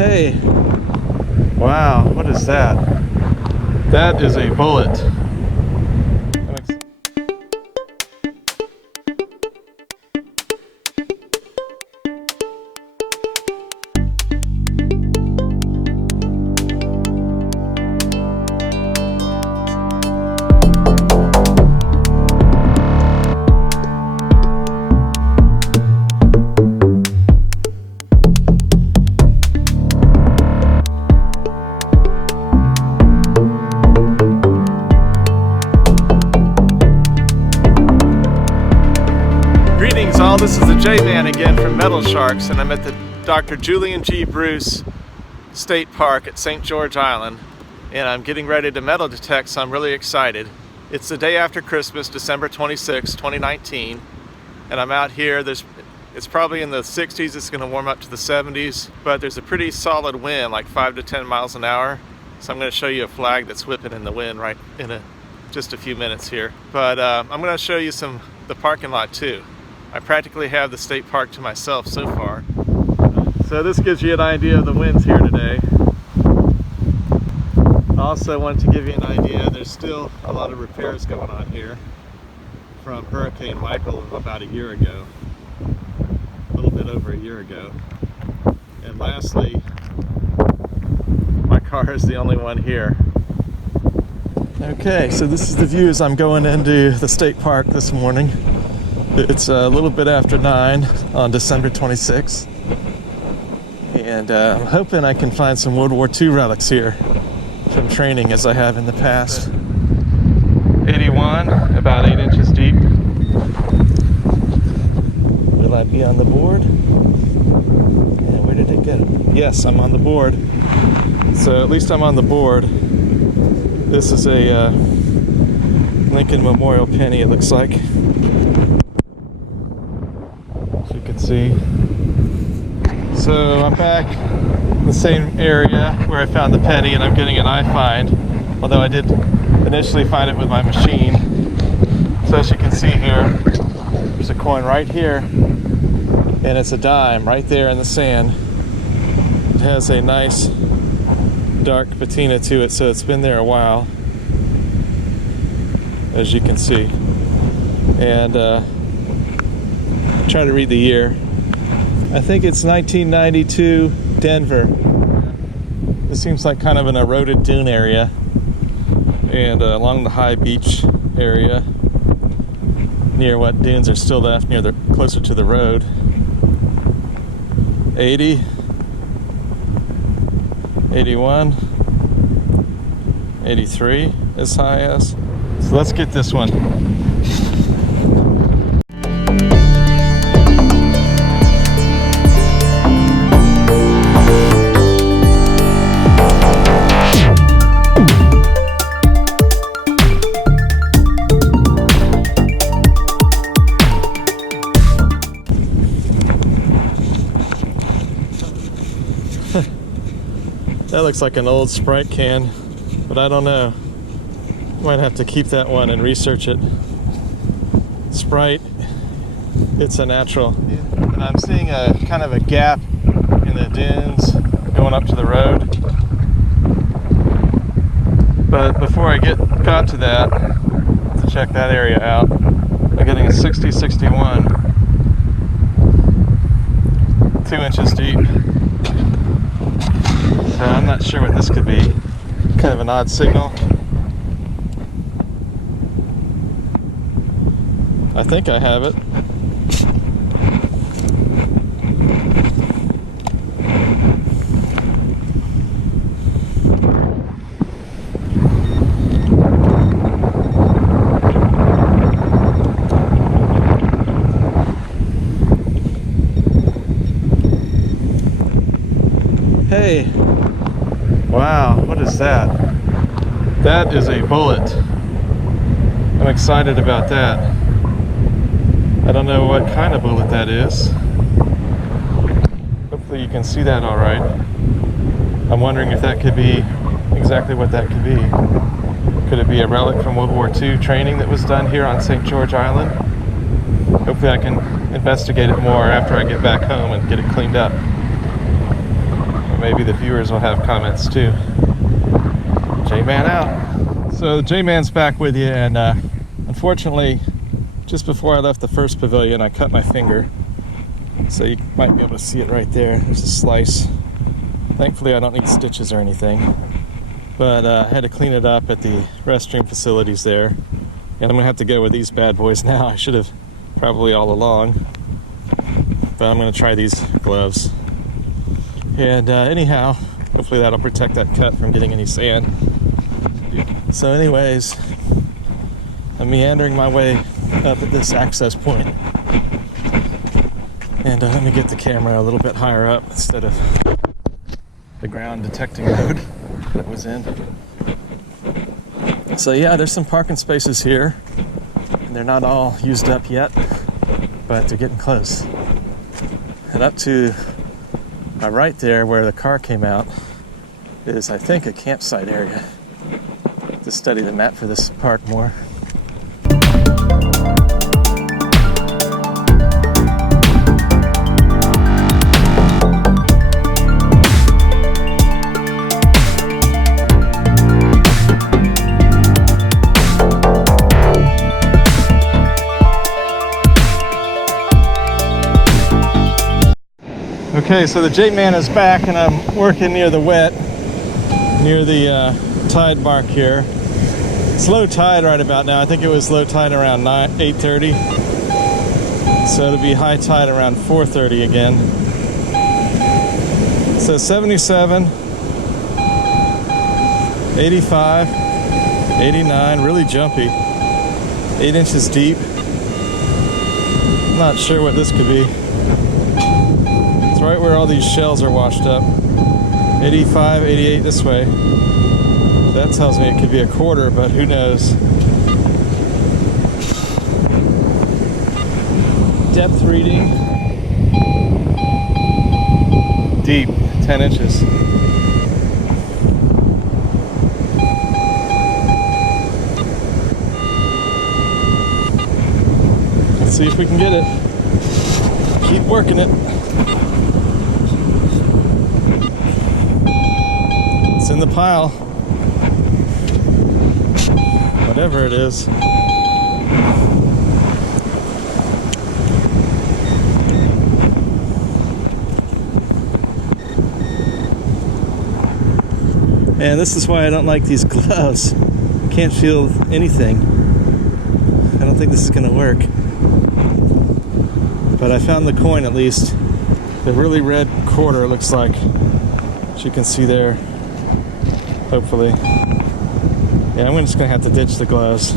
Hey, wow, what is that? That is a bullet. Greetings all, this is the J-Man again from Metal Sharks, and I'm at the Dr. Julian G. Bruce State Park at St. George Island, and I'm getting ready to metal detect, so I'm really excited. It's the day after Christmas, December 26, 2019, and I'm out here. It's probably in the 60s, it's going to warm up to the 70s, but there's a pretty solid wind, like 5 to 10 miles an hour, so I'm going to show you a flag that's whipping in the wind right in just a few minutes here. But I'm going to show you the parking lot too. I practically have the state park to myself so far. So this gives you an idea of the winds here today. I also wanted to give you an idea, there's still a lot of repairs going on here from Hurricane Michael about a year ago, a little bit over a year ago. And lastly, my car is the only one here. Okay, so this is the view as I'm going into the state park this morning. It's a little bit after 9 on December 26th, and I'm hoping I can find some World War II relics here from training as I have in the past. 81, about 8 inches deep. Will I be on the board? And where did it go? Yes, I'm on the board. So at least I'm on the board. This is a Lincoln Memorial penny, it looks like. See. So I'm back in the same area where I found the penny, and I'm getting an eye find, although I did initially find it with my machine. So as you can see here, there's a coin right here, and it's a dime right there in the sand. It has a nice dark patina to it, so it's been there a while, as you can see. And try to read the year. I think it's 1992 Denver. This seems like kind of an eroded dune area, and along the high beach area near what dunes are still left near closer to the road. 80, 81, 83 as high as. So let's get this one. That looks like an old Sprite can, but I don't know. Might have to keep that one and research it. Sprite, it's a natural. And I'm seeing a kind of a gap in the dunes going up to the road. But before I got to that, to check that area out, I'm getting a 60-61, 2 inches deep. So I'm not sure what this could be. Kind of an odd signal. I think I have it. Hey. Wow, what is that? That is a bullet. I'm excited about that. I don't know what kind of bullet that is. Hopefully you can see that all right. I'm wondering if that could be exactly what that could be. Could it be a relic from World War II training that was done here on St. George Island? Hopefully I can investigate it more after I get back home and get it cleaned up. maybe the viewers will have comments too. J-Man out. So the J-Man's back with you, and unfortunately, just before I left the first pavilion, I cut my finger. So you might be able to see it right there. There's a slice. Thankfully, I don't need stitches or anything. But I had to clean it up at the restroom facilities there. And I'm gonna have to go with these bad boys now. I should have probably all along. But I'm gonna try these gloves. And anyhow, hopefully that'll protect that cut from getting any sand. So anyways, I'm meandering my way up at this access point. And let me get the camera a little bit higher up instead of the ground detecting mode that was in. So yeah, there's some parking spaces here. And they're not all used up yet, but they're getting close. And up to my right there where the car came out is, I think, a campsite area. To study the map for this park more. Okay, so the J-Man is back, and I'm working near the wet, near the tide mark here. It's low tide right about now. I think it was low tide around 8:30. So it'll be high tide around 4:30 again. So 77, 85, 89, really jumpy. 8 inches deep. I'm not sure what this could be. It's right where all these shells are washed up. 85, 88 this way. That tells me it could be a quarter, but who knows. Depth reading. Deep, 10 inches. Let's see if we can get it. Keep working it. It's in the pile. Whatever it is. Man, this is why I don't like these gloves. Can't feel anything. I don't think this is gonna work. But I found the coin at least. The really red quarter looks like, as you can see there. Hopefully. Yeah, I'm just gonna have to ditch the gloves.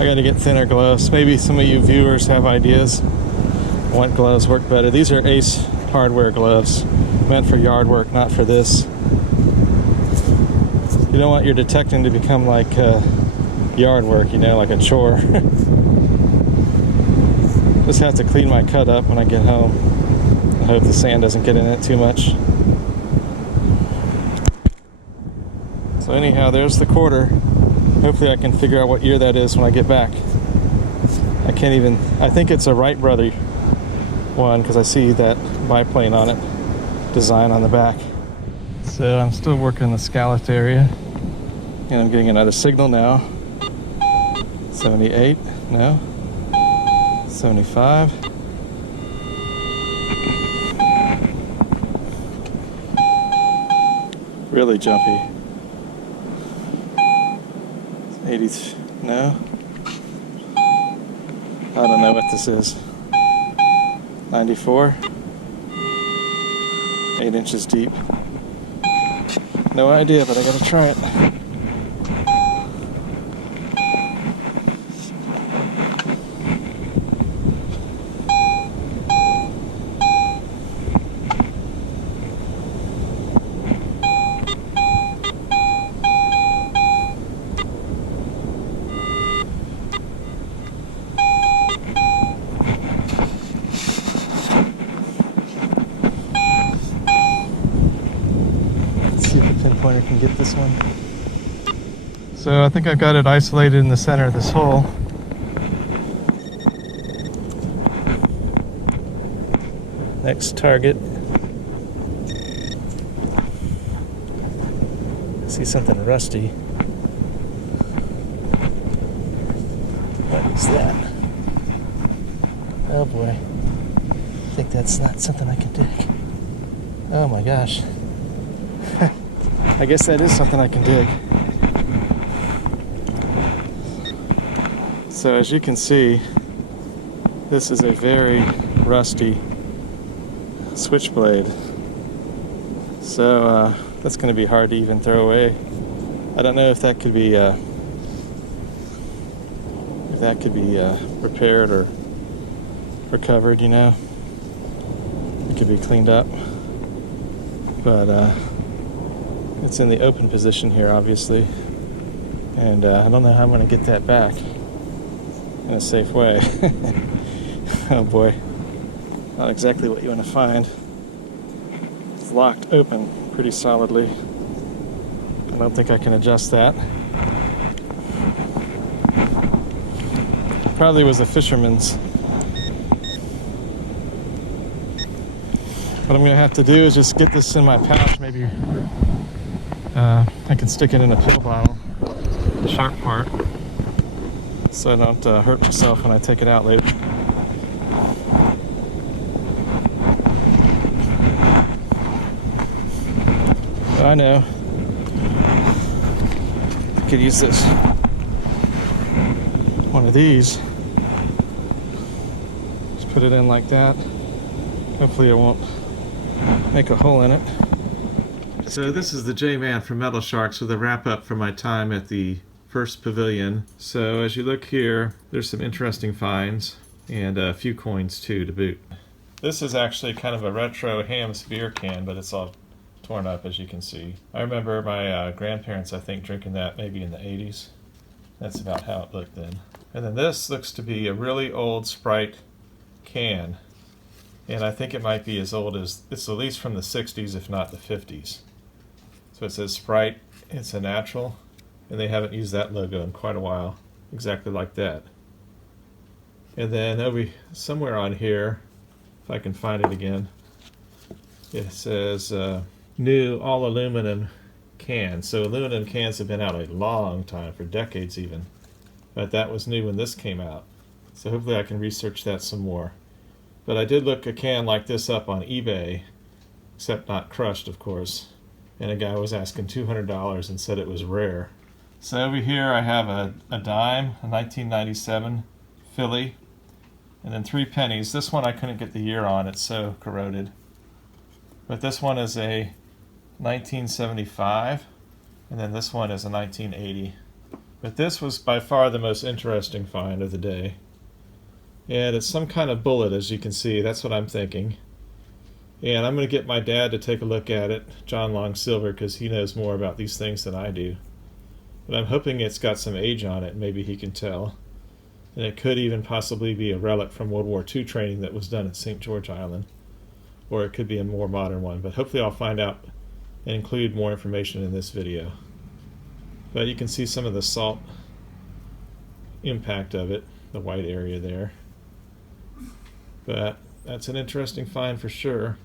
I gotta get thinner gloves. Maybe some of you viewers have ideas. What gloves work better? These are Ace Hardware gloves, meant for yard work, not for this. You don't want your detecting to become like yard work, you know, like a chore. Just have to clean my cut up when I get home. I hope the sand doesn't get in it too much. So anyhow, there's the quarter. Hopefully I can figure out what year that is when I get back. I can't even, I think it's a Wright brother one because I see that biplane on it, design on the back. So I'm still working the scalloped area, and I'm getting another signal now. 78, no. 75. Really jumpy. 80, no. I don't know what this is. 94. 8 inches deep. No idea, but I gotta try it. Pinpointer can get this one. So I think I've got it isolated in the center of this hole. Next target. See something rusty. What is that? Oh boy. I think that's not something I can dig. Oh my gosh. I guess that is something I can dig. So as you can see, this is a very rusty switchblade. So that's going to be hard to even throw away. I don't know if that could be repaired or recovered, you know. It could be cleaned up. But it's in the open position here, obviously. And I don't know how I'm going to get that back in a safe way. Oh boy. Not exactly what you want to find. It's locked open pretty solidly. I don't think I can adjust that. Probably was a fisherman's. What I'm going to have to do is just get this in my pouch. Maybe I can stick it in a pill bottle, the sharp part, so I don't hurt myself when I take it out later. But I know I could use this, one of these. Just put it in like that. Hopefully it won't make a hole in it. So this is the J-Man from Metal Sharks with a wrap up for my time at the first pavilion. So as you look here, there's some interesting finds and a few coins too to boot. This is actually kind of a retro Ham's beer can, but it's all torn up, as you can see. I remember my grandparents, I think, drinking that maybe in the 80s. That's about how it looked then. And then this looks to be a really old Sprite can. And I think it might be as old as, it's at least from the 60s, if not the 50s. So it says Sprite, it's a natural, and they haven't used that logo in quite a while, exactly like that. And then over somewhere on here, if I can find it again, it says new all aluminum can. So aluminum cans have been out a long time, for decades even. But that was new when this came out. So hopefully I can research that some more. But I did look a can like this up on eBay, except not crushed, of course. And a guy was asking $200 and said it was rare. So over here I have a dime, a 1997 Philly, and then 3 pennies. This one I couldn't get the year on, it's so corroded. But this one is a 1975, and then this one is a 1980. But this was by far the most interesting find of the day. And it's some kind of bullet, as you can see. That's what I'm thinking. And I'm going to get my dad to take a look at it, John Long Silver, because he knows more about these things than I do. But I'm hoping it's got some age on it, maybe he can tell. And it could even possibly be a relic from World War II training that was done at St. George Island. Or it could be a more modern one. But hopefully I'll find out and include more information in this video. But you can see some of the salt impact of it, the white area there. But that's an interesting find for sure.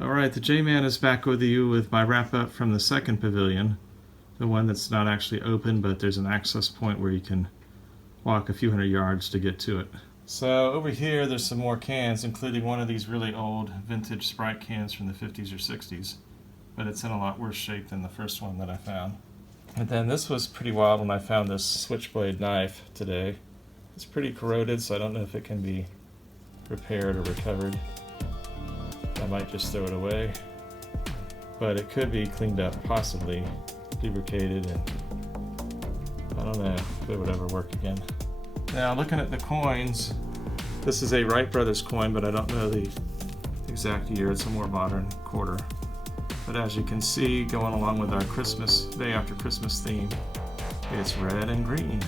Alright, the J-Man is back with you with my wrap up from the second pavilion. The one that's not actually open, but there's an access point where you can walk a few hundred yards to get to it. So over here there's some more cans, including one of these really old vintage Sprite cans from the 50s or 60s. But it's in a lot worse shape than the first one that I found. And then this was pretty wild when I found this switchblade knife today. It's pretty corroded, so I don't know if it can be repaired or recovered. I might just throw it away. But it could be cleaned up, possibly lubricated, and I don't know if it would ever work again. Now looking at the coins, this is a Wright Brothers coin, but I don't know the exact year. It's a more modern quarter. But as you can see, going along with our Christmas, day after Christmas theme, it's red and green.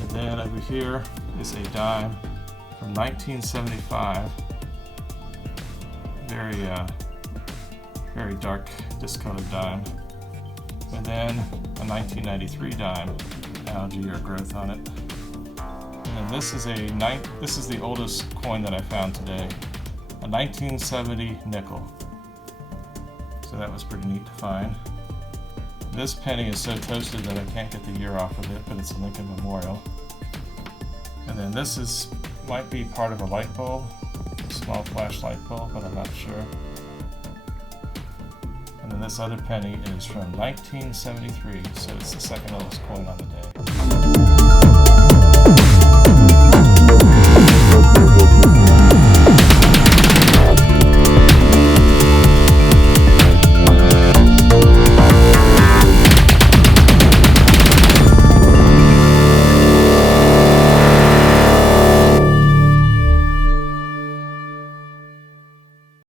And then over here is a dime from 1975. Very dark discolored dime. And then a 1993 dime, algae or growth on it. And then this is the oldest coin that I found today, a 1970 nickel. So that was pretty neat to find. This penny is so toasted that I can't get the year off of it, but it's a Lincoln Memorial. And then this might be part of a light bulb, a small flashlight bulb, but I'm not sure. And then this other penny is from 1973, so it's the second oldest coin on the day.